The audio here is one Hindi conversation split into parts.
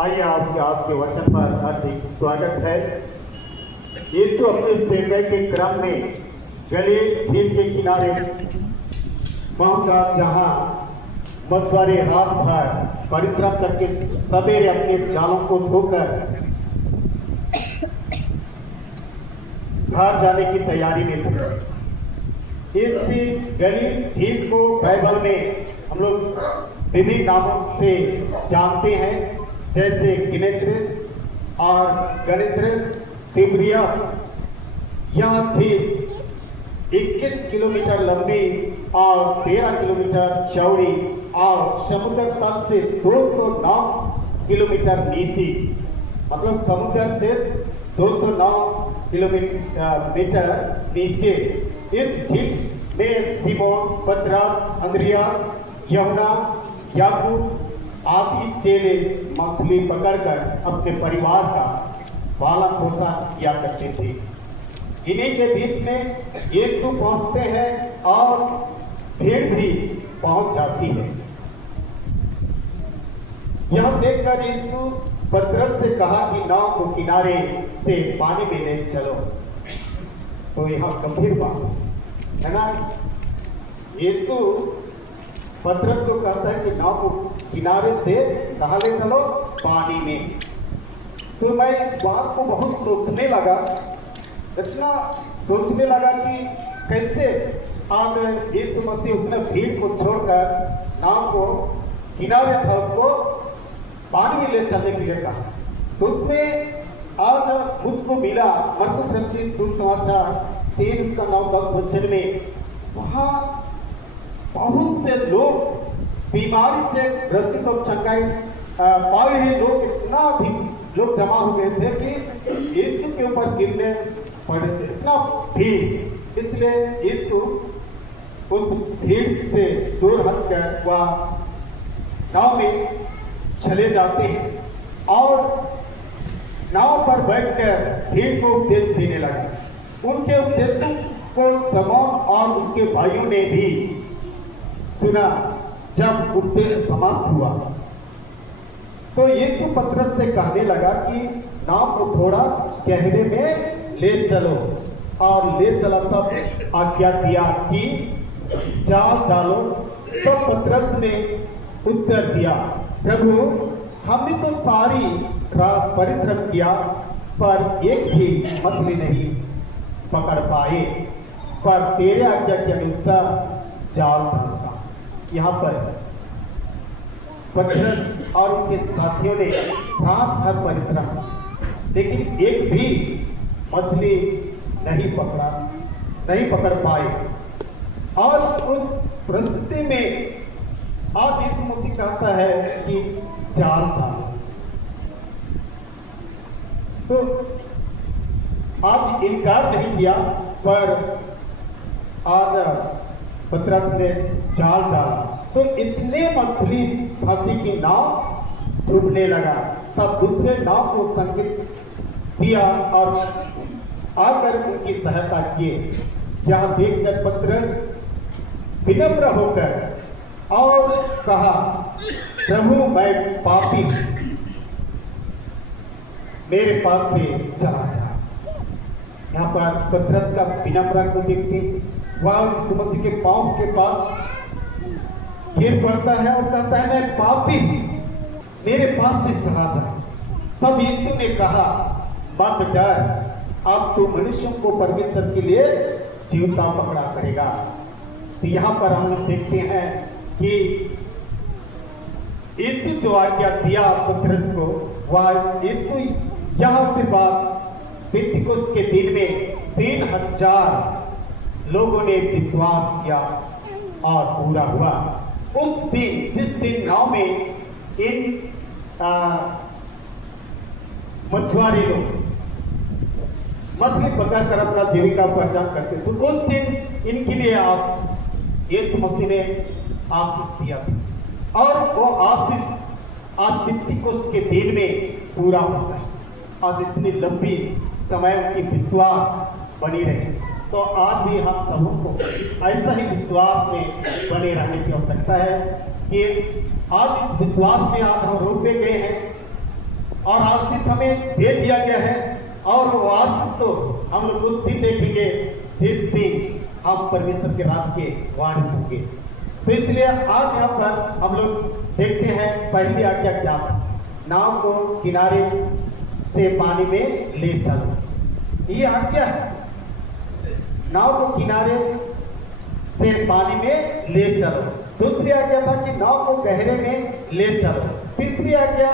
आइए आपके आज के वचन पर हार्दिक स्वागत है। यीशु अपने सेवकाई के क्रम में गलील झील के किनारे पहुंचा, जहां मछुआरे रात भर परिश्रम करके सवेरे अपने जालों को धोकर घर जाने की तैयारी में थे। इस गलील झील को बाइबल में हम लोग विभिन्न नामों से जानते हैं, जैसे किनेत्रेत और गनेसरेत, तिब्रियस। यह झील 21 किलोमीटर लंबी और 13 किलोमीटर चौड़ी और समुद्र तल से 209 किलोमीटर नीचे, मतलब समुद्र से 209 किलोमीटर नीचे। इस झील में सिमोन, पतरस, अंद्रियास, यूहन्ना, याकूब आदि चेले मछली पकड़कर अपने परिवार का पालन पोषण किया करते थे। इन्हीं के बीच में यीशु पहुंचते हैं और भीड़ भी पहुंच जाती है। यह देखकर यीशु पतरस से कहा कि नाव को किनारे से पानी में ले चलो। तो यह गंभीर बात है ना। यीशु पतरस को कहता है कि नाव को किनारे से कहाँ ले चलो? पानी में। तो मैं इस बात को बहुत सोचने लगा, इतना सोचने लगा कि कैसे आज यीशु मसीह उतने भीड़ को छोड़कर नाव को किनारे था, उसको पानी में ले चलने के लिए कहा। तो उसमें आज मुझको मिला मरकुस रचित सुसमाचार 3 उसका 9-10 वचन में, वहाँ बहुत से लोग बीमारी से ग्रसित और चंगाई पाए हुए लोग, इतना अधिक लोग जमा हो गए थे कि यीशु के ऊपर गिरने पड़े थे, इतना भीड़। इसलिए यीशु उस भीड़ से दूर हटकर वह नाव में चले जाते हैं और नाव पर बैठकर भीड़ को उपदेश देने लगे। उनके उपदेशों को समौन और उसके भाइयों ने भी सुना। जब उपदेश समाप्त हुआ तो यीशु पतरस से कहने लगा कि नाव को थोड़ा गहरे में ले चलो, और ले चला। तब आज्ञा दिया कि जाल डालो। तो पतरस ने उत्तर दिया, प्रभु, हमने तो सारी रात परिश्रम किया पर एक भी मछली नहीं पकड़ पाए, पर तेरे आज्ञा के अनुसार जाल डालूंगा। यहाँ पर पतरस और उनके साथियों ने रात भर परिश्रम, लेकिन एक भी मछली नहीं पकड़ पाए। और उस परिस्थिति में आज यीशु मसीह कहता है कि जाल डालो। तो आज इनकार नहीं किया, पर आज पतरस ने जाल डाला तो इतने मछली फंसी की नाव डूबने लगा। तब दूसरे नाव को संकेत दिया और आकर उनकी सहायता किए। यह देखकर पतरस विनम्र होकर और कहा, प्रभु, मैं पापी हूं, मेरे पास से चला जा। यहाँ पर पतरस का विनम्रता को देखते वह यीशु मसीह के पांव के पास गिर पड़ता है और कहता है, मैं पापी हूं, मेरे पास से चला जा। तब यीशु ने कहा, मत डर, अब तू मनुष्यों को परमेश्वर के लिए जीवता पकड़ा करेगा। तो यहाँ पर हम लोग देखते हैं कि यीशु जो आज्ञा दिया पतरस को, वह यीशु यहाँ से बात पेंतीकोस्त के दिन में 3000 लोगों ने विश्वास किया और पूरा हुआ। उस दिन, जिस दिन नाव में इन मछुआरे लोग मछली पकड़कर अपना जीविका पहचान करते, तो उस दिन इनके लिए यीशु मसीह ने आशीष दिया था। और वो आशीष आज पेंतीकोस्त के दिन में पूरा होता है। आज इतनी लंबी समय उनकी विश्वास बनी रही, तो आज भी हम सबों को ऐसा ही विश्वास में बने रहने की आवश्यकता है कि आज इस विश्वास में आज हम रोके गए हैं हमें दे दिया गया है और वो आशीष तो हम लोग उस दिन देखेंगे जिस दिन हम परमेश्वर के राज के वारिस होंगे। तो इसलिए आज यहाँ पर हम लोग देखते हैं पहली आज्ञा क्या है, नाव को किनारे से पानी में ले चलो। ये आज्ञा है, नाव को किनारे से पानी में ले चलो। दूसरी आज्ञा था कि नाव को गहरे में ले चलो। तीसरी आज्ञा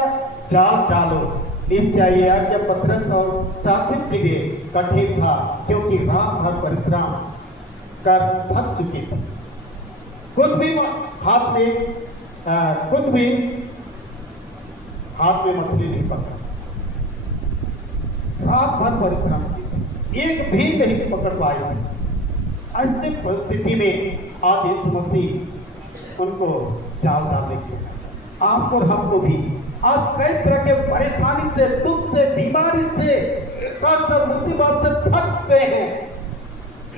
जाल डालो। निश्चय ये आज्ञा पतरस और साथियों के लिए कठिन था, क्योंकि रात भर परिश्रम कर थक चुके थे। कुछ भी हाथ में मछली नहीं पकड़ा, रात भर परिश्रम की, एक भी नहीं पकड़ पाए। ऐसी परिस्थिति में आज यीशु मसीह उनको जाल डालने के लिए, आपको और हमको भी आज कई तरह के परेशानी से, दुख से, बीमारी से, कष्ट और मुसीबत से थक गए हैं,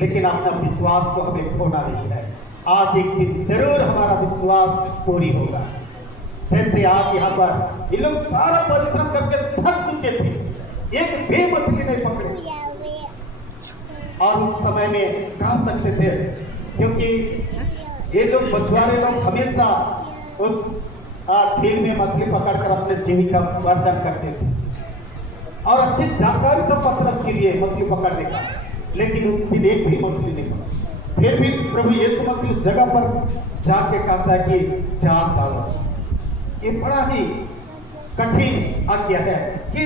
लेकिन अपना विश्वास को हमें खोना नहीं है। आज एक दिन जरूर हमारा विश्वास पूरी होगा। जैसे आज यहाँ पर ये लोग सारा परिश्रम करके थक चुके थे, एक भी मछली नहीं पकड़े, और उस समय में कह सकते थे, क्योंकि ये लोग मछुआरे लोग हमेशा उस झील में मछली पकड़कर अपने जीविका अर्जन करते थे, और अच्छी जानकारी तो पतरस के लिए मछली पकड़ने का, लेकिन उस दिन एक भी मछली नहीं पकड़ा। फिर भी प्रभु यीशु मसीह उस जगह पर जाके कहता है कि जाल डालो। ये बड़ा ही कठिन आज्ञा है कि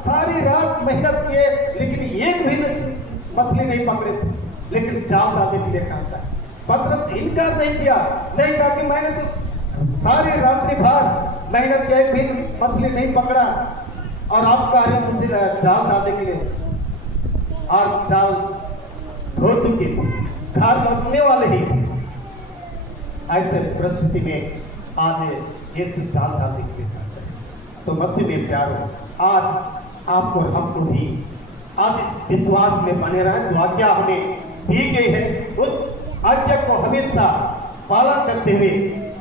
सारी रात मेहनत किए, लेकिन एक भी मछली नहीं पकड़े थे, लेकिन जाल डालने के लिए कहता है। पतरस इनकार नहीं किया, नहीं कहा कि मैंने तो सारी रात्रि भर मेहनत किया, एक भी मछली नहीं पकड़ा, और आप कह रहे हैं मुझे जाल डालने के लिए। और जाल धो चुके थे, घर लौटने वाले ही थे। ऐसे परिस्थिति में आज इस जाल डालने के लिए कहते हैं। तो मसीह में प्यारो, आज आपको और हमको भी आज इस विश्वास में बने रहे, जो आज्ञा हमें दी गई है उस आज्ञा को हमेशा पालन करते हुए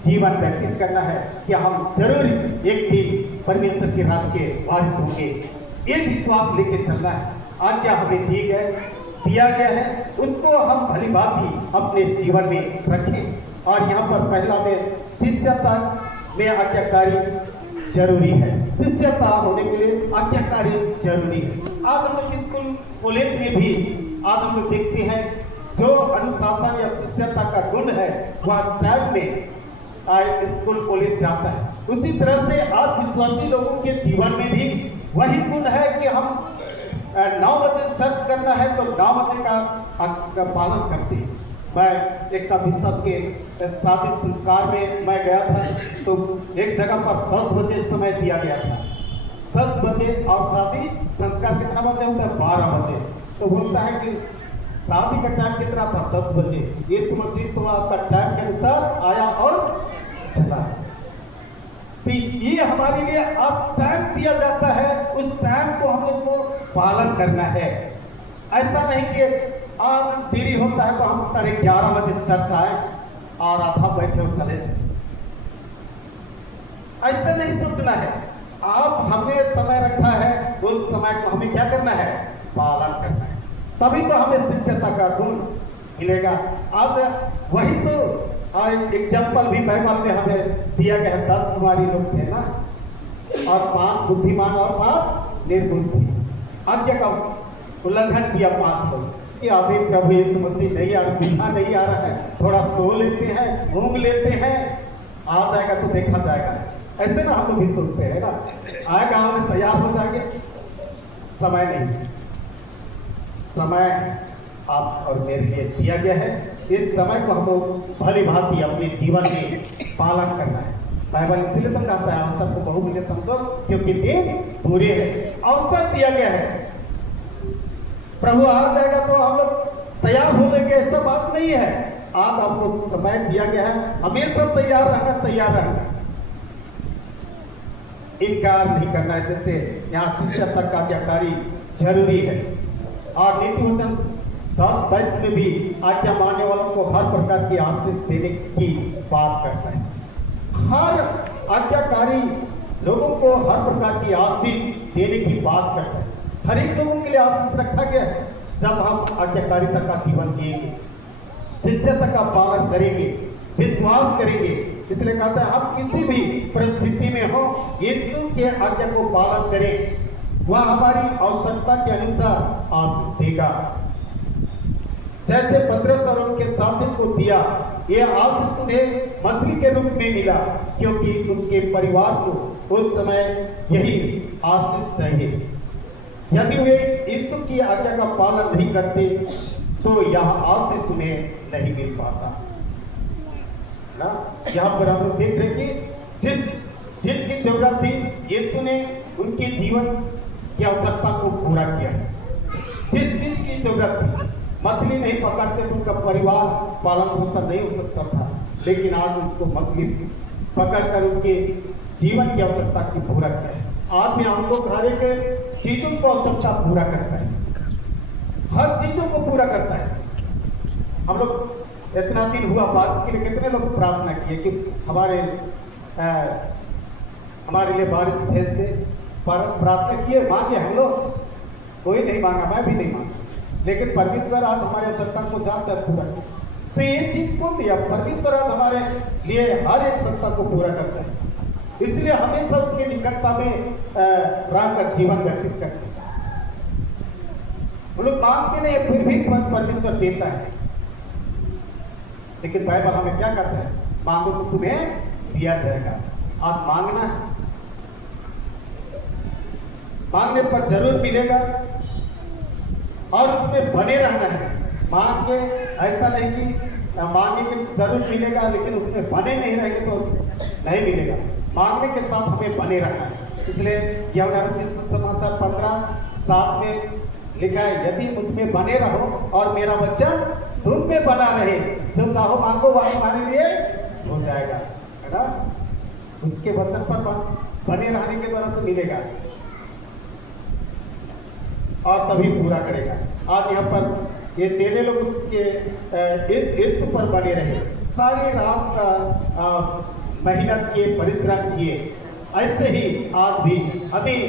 जीवन व्यतीत करना है कि हम जरूर एक दिन परमेश्वर के राज के वारिस होंगे। ये विश्वास लेके चलना है। आज्ञा हमें दिया गया है, उसको हम भली बात ही अपने जीवन में रखें। और यहाँ पर पहला में शिष्यता में आज्ञाकारी जरूरी है। शिष्यता होने के लिए आज्ञाकारी जरूरी है। आज हम लोग स्कूल कॉलेज में भी आज हम लोग देखते हैं जो अनुशासन या शिष्यता का गुण है वह टाइम में स्कूल कॉलेज जाता है। उसी तरह से आज विश्वासी लोगों के जीवन में भी वही गुण है कि हम 9 बजे चर्च करना है तो 9 बजे का पालन करते हैं। मैं एक बिशप के शादी संस्कार में मैं गया था, तो एक जगह पर 10 बजे समय दिया गया था, 10 बजे, और शादी संस्कार कितना बजे होता है? 12 बजे। तो बोलता है कि शादी का टाइम कितना था? 10 बजे। यीशु मसीह तो आपका टाइम के अनुसार आया और चला। तो ये हमारे लिए आज टाइम दिया जाता है, उस टाइम को हम लोग को पालन करना है। ऐसा नहीं कि आज देरी होता है तो हम 11:30 बजे चर्च आए और आधा बैठे और चले जाए, ऐसा नहीं सोचना है। आप हमने समय रखा है, उस समय को हमें क्या करना है? पालन करना है, तभी तो हमें शिष्यता का गुण मिलेगा। आज वही तो एग्जाम्पल भी बाइबल में हमें दिया गया है। 10 कुमारी लोग थे ना, और 5 बुद्धिमान और 5 निर्बुद्धि। आज्ञा का उल्लंघन किया 5 लोग कि अभी प्रभु यीशु मसीह नहीं आ रहा है, थोड़ा सो लेते हैं, घूम लेते हैं, आ जाएगा तो देखा जाएगा। ऐसे ना हम लोग भी सोचते हैं ना, आएगा हमें तैयार हो जाएंगे। समय नहीं, समय आप और मेरे लिए दिया गया है। इस समय को हमको भली भांति अपने जीवन में पालन करना है। बाइबल इसलिए तो कहता है अवसर को बहुमूल्य समझो, क्योंकि दिन पूरे हैं। अवसर दिया गया है, प्रभु आ जाएगा तो हम लोग तैयार हो लेंगे, ऐसा बात नहीं है। आज आपको समय दिया गया है, हमेशा तैयार रहना, इनकार नहीं करना है। जैसे यहाँ शिष्यता का आज्ञाकारी जरूरी है, और नीति वचन 10:22 में भी आज्ञा मानने वालों को हर प्रकार की आशीष देने की बात करता है। हर आज्ञाकारी लोगों को हर प्रकार की आशीष देने की बात करता है। हर एक लोगों के लिए आशीष रखा गया है। जब हम आज्ञाकारिता का जीवन जिएंगे, शिष्यता का पालन करेंगे, विश्वास करेंगे, इसलिए कहता है हम किसी भी परिस्थिति में हो यीशु के आज्ञा को पालन करें, वह हमारी आवश्यकता के अनुसार आशीष देगा। जैसे पतरस और उनके साथियों को दिया, यह आशीष उन्हें मछली के रूप में मिला, क्योंकि उसके परिवार को उस समय यही आशीष चाहिए। यदि वे यीशु की आज्ञा का पालन नहीं करते तो यह आशीष उन्हें नहीं मिल पाता ना। यहाँ पर हम लोग देख रहे हैं कि जिस चीज की जरूरत थी यीशु ने उनके जीवन की आवश्यकता को पूरा किया। जिस चीज की जरूरत थी, मछली नहीं पकड़ते तो उनका परिवार पालन पोषण नहीं हो सकता था, लेकिन आज उसको मछली पकड़कर उनके जीवन की आवश्यकता की पूरा किया है। आज भी हम लोग हर एक चीजों को आवश्यकता पूरा करता है, हर चीजों को पूरा करता है। हम लोग इतना दिन हुआ बारिश के लिए कितने लोग प्रार्थना किए कि हमारे लिए बारिश भेज दे, पर प्रार्थना किए, मांगे हम लोग, कोई नहीं मांगा, मैं भी नहीं मांगा, लेकिन परमेश्वर आज हमारे आवश्यकता को जानता है पूरा। तो ये चीज कौन दिया? परमेश्वर आज हमारे लिए हर एक आवश्यकता को पूरा करता है, इसलिए हमेशा उसके निकटता में रहकर जीवन व्यतीत करते हैं। हम लोग मांगते नहीं, फिर भी परमेश्वर देता है। लेकिन बाइबल हमें क्या करता है? मांगो तो तुम्हें दिया जाएगा। आज मांगना है, मांगने पर जरूर मिलेगा और उसमें बने रहना है। मांग के ऐसा नहीं कि मांगेंगे तो जरूर मिलेगा, लेकिन उसमें बने नहीं रहेंगे तो नहीं मिलेगा। मांगने के साथ हमें बने रहना है। इसलिए यूहन्ना रचित सुसमाचार 15:7 में लिखा है, यदि मुझमें बने रहो और मेरा वचन तुम में बना रहे, जो चाहो मांगो वह तुम्हारे लिए हो जाएगा, है ना। उसके वचन पर बने रहने के द्वारा से मिलेगा और तभी पूरा करेगा। आज यहाँ पर ये चेले लोग उसके इस पर बने रहे, सारी रात मेहनत किए, परिश्रम किए। ऐसे ही आज भी हमें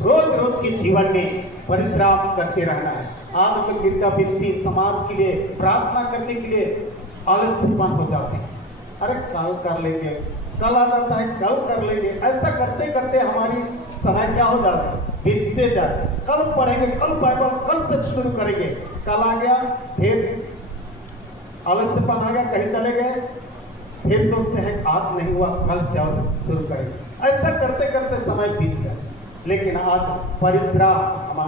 रोज रोज के जीवन में परिश्रम करते रहना है। आज हम लोग गिरजा विनती समाज के लिए प्रार्थना करने के लिए आलस्यपन हो जाते हैं। अरे कल कर लेंगे, कल आ जाता है, कल कर लेंगे, ऐसा करते करते हमारी समय क्या हो जाता है? बीतते जाए। कल पढ़ेंगे, कल बाइबल कल से शुरू करेंगे, कल आ गया, फिर आलस्यपन आ गया, कहीं चले गए, फिर सोचते हैं आज नहीं हुआ, कल से और शुरू करेंगे। ऐसा करते करते समय बीत जाए। लेकिन आज परिश्रम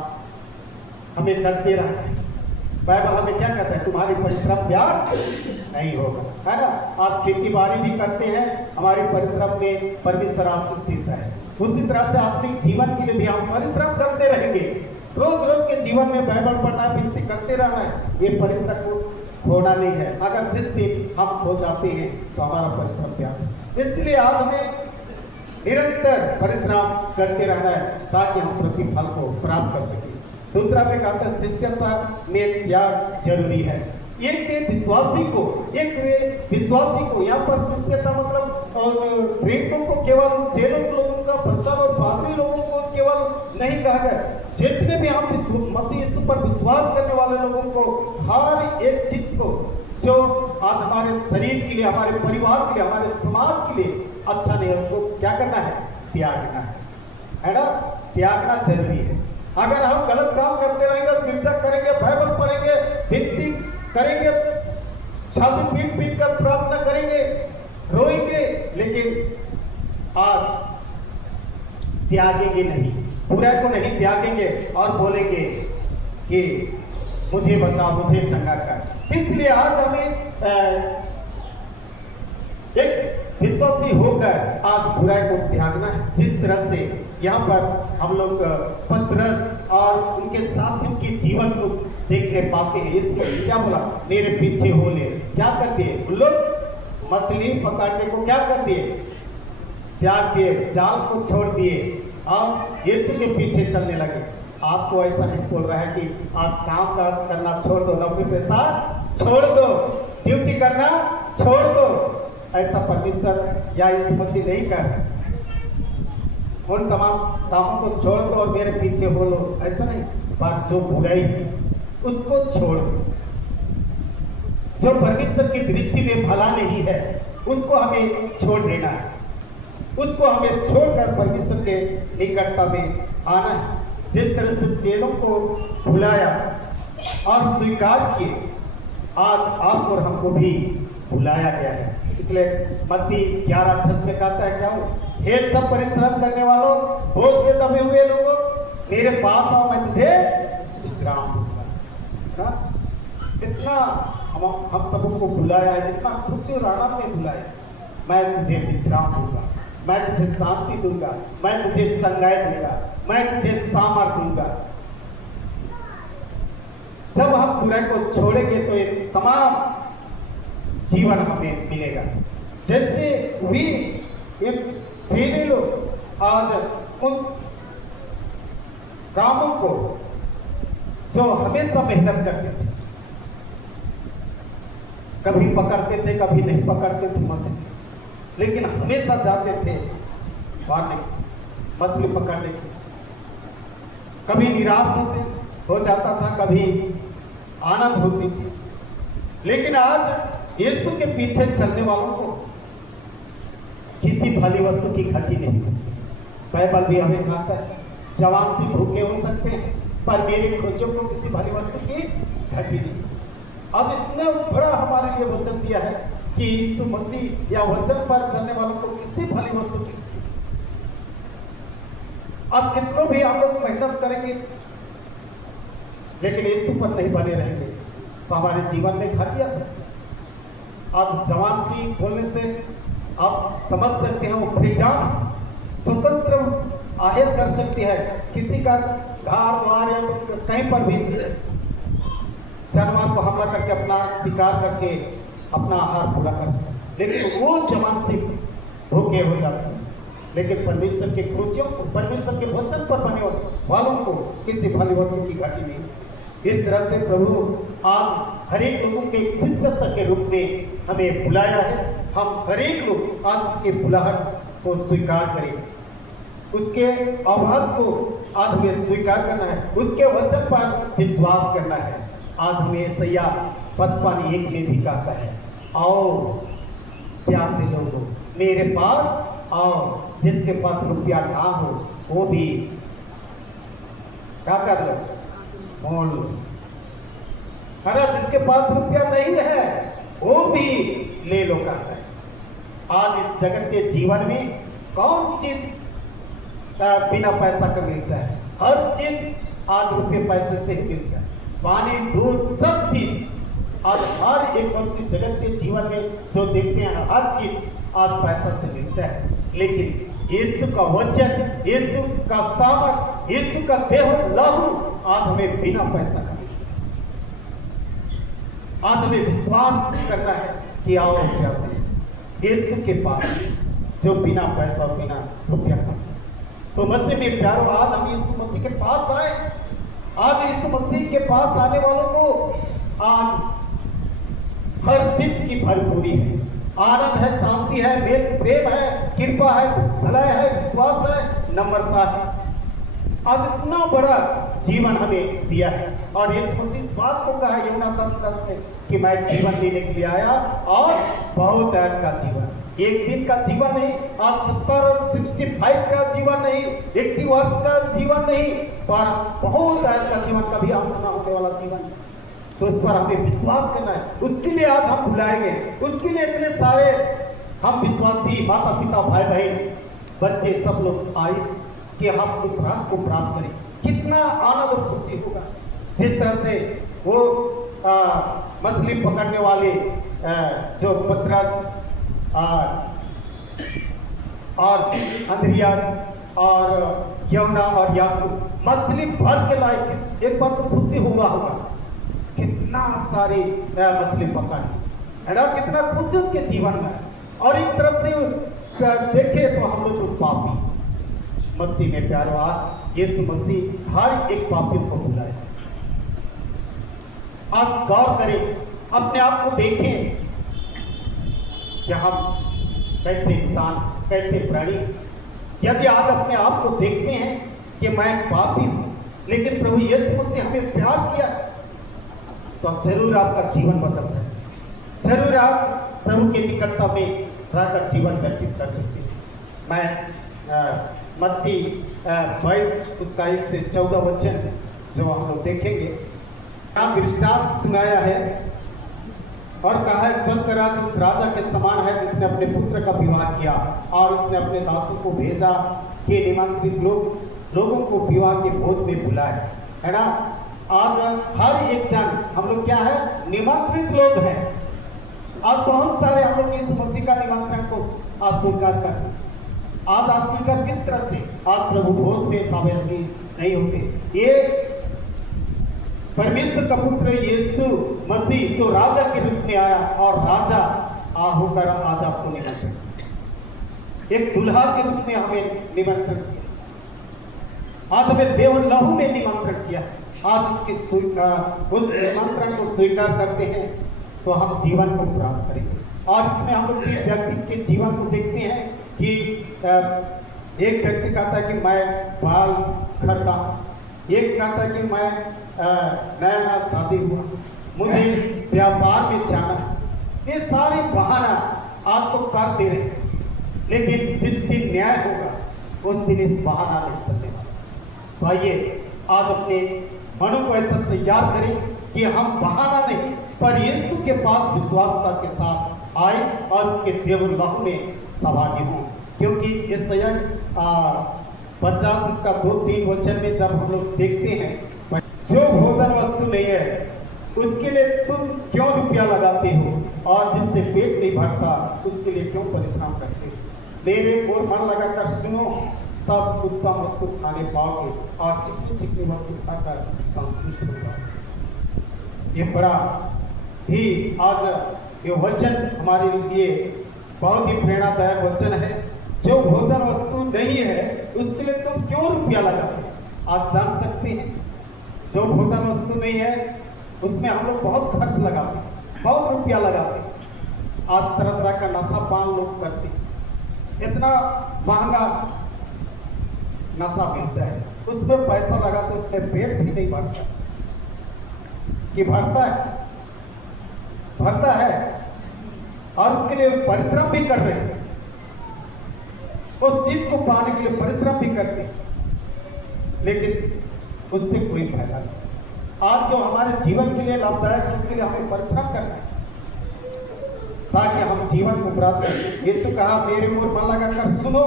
हमें करते रहना है। बाइबल हमें क्या कहता है? तुम्हारी परिश्रम व्यर्थ नहीं होगा, है ना। आज खेती बाड़ी भी करते हैं, हमारे परिश्रम में परमेश्वर आशीष देता है। उसी तरह से आत्मिक जीवन के लिए भी हम परिश्रम करते रहेंगे। रोज रोज के जीवन में बाइबल पढ़ना, विनती करते रहना है। ये परिश्रम होना नहीं है। अगर जिस दिन हम हो जाते हैं तो हमारा परिश्रम व्यर्थ। इसलिए आज हमें निरंतर परिश्रम करते रहना है ताकि हम प्रतिफल को प्राप्त कर सकें। दूसरा में कहता है शिष्यता में त्याग जरूरी है। एक विश्वासी को यहाँ पर शिष्यता मतलब प्रेरितों को केवल चेलों लोगों का प्रचार और पादरी लोगों को केवल नहीं कहा गया, जितने भी हम मसीह यीशु पर विश्वास करने वाले लोगों को हर एक चीज को जो आज हमारे शरीर के लिए, हमारे परिवार के लिए, हमारे समाज के लिए अच्छा नहीं है, उसको क्या करना है? त्यागना है ना। त्यागना जरूरी है। अगर हम गलत काम करते रहेंगे, गिरजा करेंगे, बाइबल पढ़ेंगे, विनती करेंगे, छाती पीट पीट कर प्रार्थना करेंगे, रोएंगे, लेकिन आज त्यागेंगे नहीं, बुराई को नहीं त्यागेंगे और बोलेंगे कि मुझे बचा, मुझे चंगा कर। इसलिए आज हमें एक विश्वासी होकर आज बुराई को त्यागना है। जिस तरह से यहाँ पर हम लोग पतरस और उनके साथियों के जीवन को देखने पाते हैं। इसलिए क्या बोला? मेरे पीछे हो ले। क्या कर दिए? उन लोग मछली पकड़ने को क्या कर दिए? त्याग दिए, जाल को छोड़ दिए और यीशु के पीछे चलने लगे। आपको ऐसा नहीं बोल रहा है कि आज काम काज करना छोड़ दो, नौकरी पैसा छोड़ दो, ड्यूटी करना छोड़ दो। ऐसा परमेश्वर या यीशु मसीह नहीं कर। उन तमाम कामों को छोड़ दो और मेरे पीछे बोलो, ऐसा नहीं। पर जो बुराई है उसको छोड़ दो। जो परमेश्वर की दृष्टि में भला नहीं है उसको हमें छोड़ देना है। उसको हमें छोड़कर परमेश्वर के निकटता में आना है। जिस तरह से चेलों को बुलाया और स्वीकार किए, आज आपको और हमको भी बुलाया गया है। इसलिए मत्ती 11:28 में कहता है क्या हो, हे सब परिश्रम करने वालों, बोझ से दबे हुए लोगों, मेरे पास आओ, मैं तुझे विश्राम दूंगा। कितना हम सबको बुलाया है, कितना खुशी और आनंद में बुलाया। मैं तुझे विश्राम दूंगा, मैं तुझे शांति दूंगा, मैं तुझे चंगाई दूंगा, मैं तुझे सामर्थ दूंगा। जब हम बुराई को छोड़ेंगे तो ये तमाम जीवन हमें मिलेगा। जैसे भी ये चेले लोग आज उन कामों को जो हमेशा मेहनत करते थे, कभी पकड़ते थे कभी नहीं पकड़ते थे मछली, लेकिन हमेशा जाते थे मारने मछली पकड़ने के। कभी निराश हो जाता था, कभी आनंद होती थी। लेकिन आज यीशु के पीछे चलने वालों को किसी भली वस्तु की घटी नहीं। बाइबल भी हमें कहता है, जवान से भूखे हो सकते हैं पर मेरे खोजियों को किसी भली वस्तु की घटी नहीं। आज इतना बड़ा हमारे लिए वचन दिया है कि यीशु मसीह या वचन पर चलने वालों को किसी भली वस्तु की। आज कितनों भी हम लोग मेहनत करेंगे लेकिन यीशु पर नहीं बने रहेंगे तो हमारे जीवन में घट जा सकते हैं। आज जवान सी बोलने से आप समझ सकते हैं, वो फ्रीडम स्वतंत्र आहेर कर सकती है। किसी का घर द्वार या कहीं पर भी जानवर को हमला करके अपना शिकार करके अपना आहार पूरा कर सकते हैं, लेकिन वो जवान से भूखे हो जाते हैं। लेकिन परमेश्वर के क्रूतियों को, परमेश्वर के वचन पर बने वालों को किसी भली वस्तु की घटी नहीं। इस तरह से प्रभु आज हर एक लोगों के एक शिष्यत्व के रूप में हमें बुलाया है। हम हर एक लोग आज उसके बुलाहट को स्वीकार करें, उसके आवाज को आज हमें स्वीकार करना है, उसके वचन पर विश्वास करना है। आज हमें यशायाह 55:1 में भी कहता है, आओ प्यासे लोगों मेरे पास आओ, जिसके पास रुपया ना हो वो भी क्या कर लो, मोल लो। अरे जिसके पास रुपया नहीं है वो भी ले लो कहता है। आज इस जगत के जीवन में कौन चीज बिना पैसा का मिलता है? हर चीज आज रुपये पैसे से मिलता है। पानी, दूध, सब चीज आज हर एक वस्तु जगत के जीवन में जो देखते हैं हर चीज आज पैसा से मिलता है। लेकिन यीशु का वचन, यीशु का सामर्थ, यीशु का देह लहू आज हमें बिना पैसा का मिलता है। आज हमें विश्वास करना है कि आओ प्यासे यीशु के पास जो बिना पैसा और बिना रुपया का। तो मसीह में प्यारो, आज हम यीशु मसीह के पास आए। आज यीशु मसीह के पास आने वालों को आज हर चीज की भरपूरी है, आनंद है, शांति है, मेल प्रेम है, कृपा है, भलाई है, विश्वास है, नम्रता है। आज इतना बड़ा जीवन हमें दिया है। और यीशु मसीह इस बात को कहा यूहन्ना 10:10 में कि मैं जीवन देने के लिए आया और बहुत ऐश का जीवन, एक दिन का जीवन नहीं, आज 70 और 65 का जीवन नहीं, 80 वर्ष का जीवन नहीं, पर बहुत ऐश का जीवन, कभी अंत ना होने वाला जीवन। तो उस पर हमें विश्वास करना है। उसके लिए आज हम बुलाएंगे, उसके लिए इतने सारे हम विश्वासी माता पिता भाई बहन बच्चे सब लोग आए कि हम उस राज को प्राप्त करें। कितना आनंद और खुशी होगा। जिस तरह से वो मछली पकड़ने वाले जो पतरस और अंद्रियास और यूहन्ना और याकूब मछली भर के लाए। एक बार तो खुशी होगा कितना सारी मछली पकड़ी है ना, कितना खुशी उनके जीवन में। और एक तरफ से देखे तो हम लोग तो पापी, मसीह में प्यारो आज यीशु मसीह हर एक पापी को बुलाए। आज गौर करें, अपने आप को देखें कि हम कैसे इंसान, कैसे प्राणी, यदि आज अपने आप को देखते हैं कि मैं पापी हूं, लेकिन प्रभु यीशु मसीह हमें प्यार किया, तो जरूर आपका जीवन बदल जाए। जरूर आज प्रभु के निकटता में रहकर जीवन व्यतीत कर सकते हैं। मैं मत्ती 22 उसका 1 से 14 वचन जो हम लोग देखेंगे, यहाँ दृष्टांत सुनाया है और कहा है, स्वर्ग का राज्य उस राजा के समान है जिसने अपने पुत्र का विवाह किया और उसने अपने दासों को भेजा कि निमंत्रित लोगों को विवाह के भोज में बुलाए, है ना। आज हर एक जन, हम लोग क्या है, निमंत्रित लोग हैं। आज बहुत सारे हम लोग इस मसीह का निमंत्रण को अस्वीकार करते। आज अस्वीकार किस तरह से? आज प्रभु भोज में शामिल नहीं होते। ये परमेश्वर का पुत्र यीशु मसीह जो राजा के रूप में आया और राजा होकर आज आपको निमंत्रण, एक दुल्हा के रूप में हमें निमंत्रण किया। आज हमें देव लहू में निमंत्रण किया। आज उसके उस निमंत्रण को स्वीकार करते हैं तो हम जीवन को प्राप्त करेंगे। और इसमें हम लोग इस व्यक्ति के जीवन को देखते हैं कि एक व्यक्ति कहता है कि मैं बाल खरीदा, एक कहता है कि मैं नया नया शादी हुआ, मुझे व्यापार में जाना है। ये सारे बहाना आज तो कर दे रहे हैं, लेकिन जिस दिन न्याय होगा उस दिन इस बहाना नहीं चलने वाला। तो आइए आज अपने मनों को ऐसा तैयार करें कि हम बहाना नहीं पर यीशु के पास विश्वासता के साथ आए और उसके देव लहू में सहभागी हों। क्योंकि इस 50 उसका 2-3 वचन में जब हम लोग देखते हैं, जो भोजन वस्तु नहीं है उसके लिए तुम क्यों रुपया लगाते हो, और जिससे पेट नहीं भरता उसके लिए क्यों परिश्रम करते हो। मेरे ओर मन लगाकर सुनो, तब उत्तम वस्तु खाने पाओगे और चिकनी चिकनी वस्तु खाकर संतुष्ट हो जाओगे। ये बड़ा ही आज ये वचन हमारे लिए बहुत ही प्रेरणादायक वचन है। जो भोजन वस्तु नहीं है उसके लिए तुम क्यों रुपया लगाते हो। आप जान सकते हैं, जो भोजन वस्तु नहीं है उसमें हम लोग बहुत खर्च लगाते हैं, बहुत रुपया लगाते हैं। आज तरह तरह का नशा पान लोग करते हैं, इतना महंगा नशा मिलता है, उसमें पैसा लगाते, उसमें पेट भी नहीं भरता। कि भरता है और उसके लिए परिश्रम भी कर रहे हैं, उस चीज को पाने के लिए परिश्रम भी करते हैं, लेकिन उससे कोई फायदा नहीं। आज जो हमारे जीवन के लिए लाभदायक है उसके लिए हमें परिश्रम करना है ताकि हम जीवन को प्राप्त करें। यीशु कहा, मेरे ओर मन लगाकर सुनो,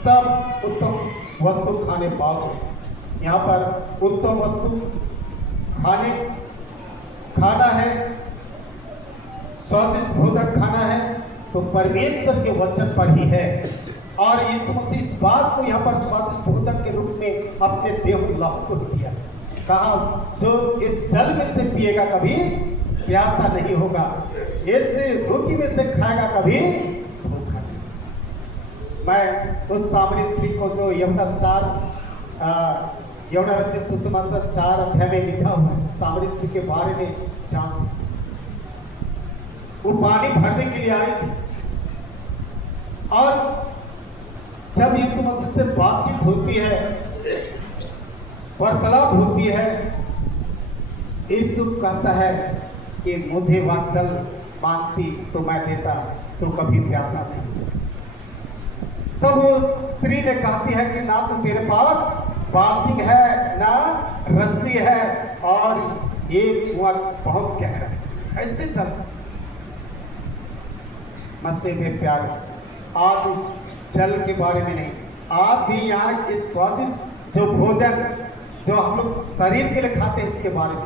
तब उत्तम वस्तु खाने पाओगे। यहाँ पर उत्तम वस्तु खाना है, स्वादिष्ट भोजन खाना है तो परमेश्वर के वचन पर ही है। और यीशु मसीह इस बात को यहाँ पर स्वादिष्ट भोजन के रूप में अपने देह लहू को दिया। कहा, जो इस जल में से पिएगा कभी प्यासा नहीं होगा, इस रोटी में से खाएगा कभी भूखा नहीं। मैं उस सामरी स्त्री को जो यमुना रचित सुसमाचार 4 अध्याय में लिखा हुआ है, सामरी स्त्री के बारे में जान, वो पानी भरने के लिए आई थी और जब यीशु मसीह से बातचीत होती है, वार्तालाप होती है, यीशु कहता है कि मुझे वह जल मांगती तो मैं देता, तो कभी प्यासा नहीं। तब वो स्त्री ने कहती है कि ना तो तेरे पास बाल्टी है ना रस्सी है और ये कुआं बहुत गहरा है, ऐसे जल। मसीह में प्यार, आज उस जल के बारे में नहीं, आप भी यहाँ इस स्वादिष्ट जो भोजन जो हम लोग शरीर के लिए खाते हैं इसके बारे में,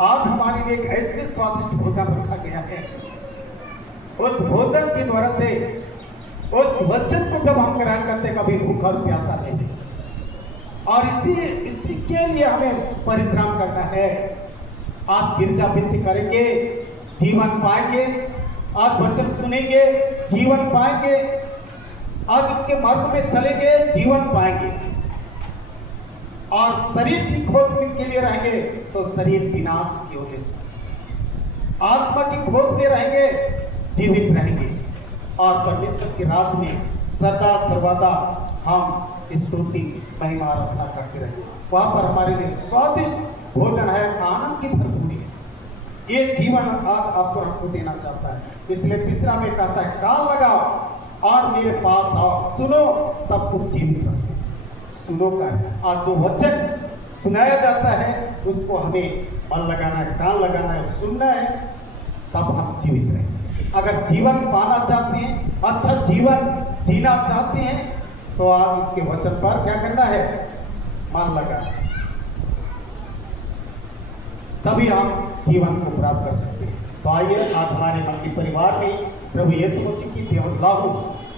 आज हमारे लिए एक ऐसे स्वादिष्ट भोजन रखा गया है। उस भोजन के द्वारा से उस वचन को जब हम ग्रहण करते कभी भूखा और प्यासा नहीं, और इसी के लिए हमें परिश्रम करना है। आज गिरजा विनती करेंगे, जीवन पाएंगे, आज वचन सुनेंगे, जीवन पाएंगे, आज उसके मार्ग में चलेंगे, जीवन पाएंगे, और शरीर की खोज के लिए रहेंगे तो शरीर विनाश की ओर ले जाएगा। आत्मा की खोज में रहेंगे, जीवित रहेंगे और परमेश्वर के राज में सदा सर्वदा हम स्तुति महिमा आराधना करते रहे। वहाँ पर हमारे लिए स्वादिष्ट भोजन है, आनंद की भरपूरी है। ये जीवन आज आपको हमको देना चाहता है। इसलिए तीसरा में कहता है, कान लगाओ और मेरे पास आओ, सुनो तब तुम जीवित रहोगे। सुनो का आज जो वचन सुनाया जाता है उसको हमें मन लगाना है, कान लगाना है, सुनना है, तब हम जीवित रहेंगे। अगर जीवन पाना चाहते हैं, अच्छा जीवन जीना चाहते हैं, तो आज इसके वचन पर क्या करना है, मन लगाना है, तभी हम जीवन को प्राप्त कर सकते हैं। तो आइए आज हमारे मन के परिवार में प्रभु यीशु मसीह की देव लाहू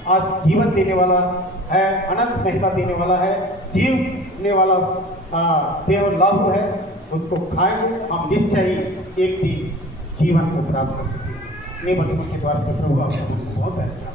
आज जीवन देने वाला है, अनंत महिमा देने वाला है, जीवने वाला देव लाहू है, उसको खाएंगे हम निश्चय ही एक दिन जीवन को प्राप्त कर सकेंगे। ये वचनों के द्वारा से प्रभु आप सबको बहुत अच्छा।